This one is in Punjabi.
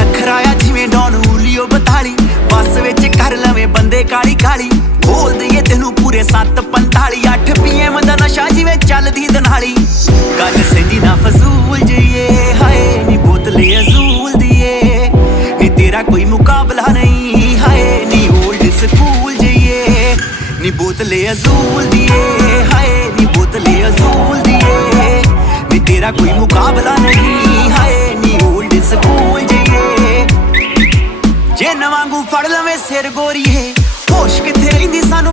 ਨਖਰਾਇਆ ਜਿਵੇਂ ਡੌਨ ਹੂਲੀਓ 42 ਬੱਸ ਵਿੱਚ ਕਰ ਲਵੇਂ ਬੰਦੇ ਕਾਲੀ ਕਾਲੀ ਖੋਲ ਦਈਏ ਤੈਨੂੰ ਪੂਰੇ 7:45 8 PM ਦਾ ਨਸ਼ਾ ਜਿਵੇਂ ਚੱਲਦੀ ਦਨਾਲੀ ਗੱਲ ਸੈਂਦੀ ਨਾ ਫਜ਼ੂਲ ਜਈਏ ਹਾਏ ਨੀ ਬੋਤਲੇ ਅਜ਼ੂਲ ਦੀਏ ਨੀ ਤੇਰਾ ਕੋਈ ਮੁਕਾਬਲਾ ਨਹੀਂ ਹਾਏ ਨੀ ਓਲਡ ਸਕੂਲ ਜਈਏ ਨੀ ਬੋਤਲੇ ਅਜ਼ੂਲ ਦੀਏ ਹਾਏ ਨੀ ਬੋਤਲੇ ਅਜ਼ੂਲ ਦੀਏ ਨੀ ਤੇਰਾ ਕੋਈ ਮੁਕਾਬਲਾ ਨਹੀਂ ਹਾਏ ਨੀ ਓਲਡ ਸਕੂਲ ਜਈਏ ਜੇ ਨਵਾਂਗੂ ਫੜ ਲਵੇਂ ਸਿਰ ਗੋਰੀ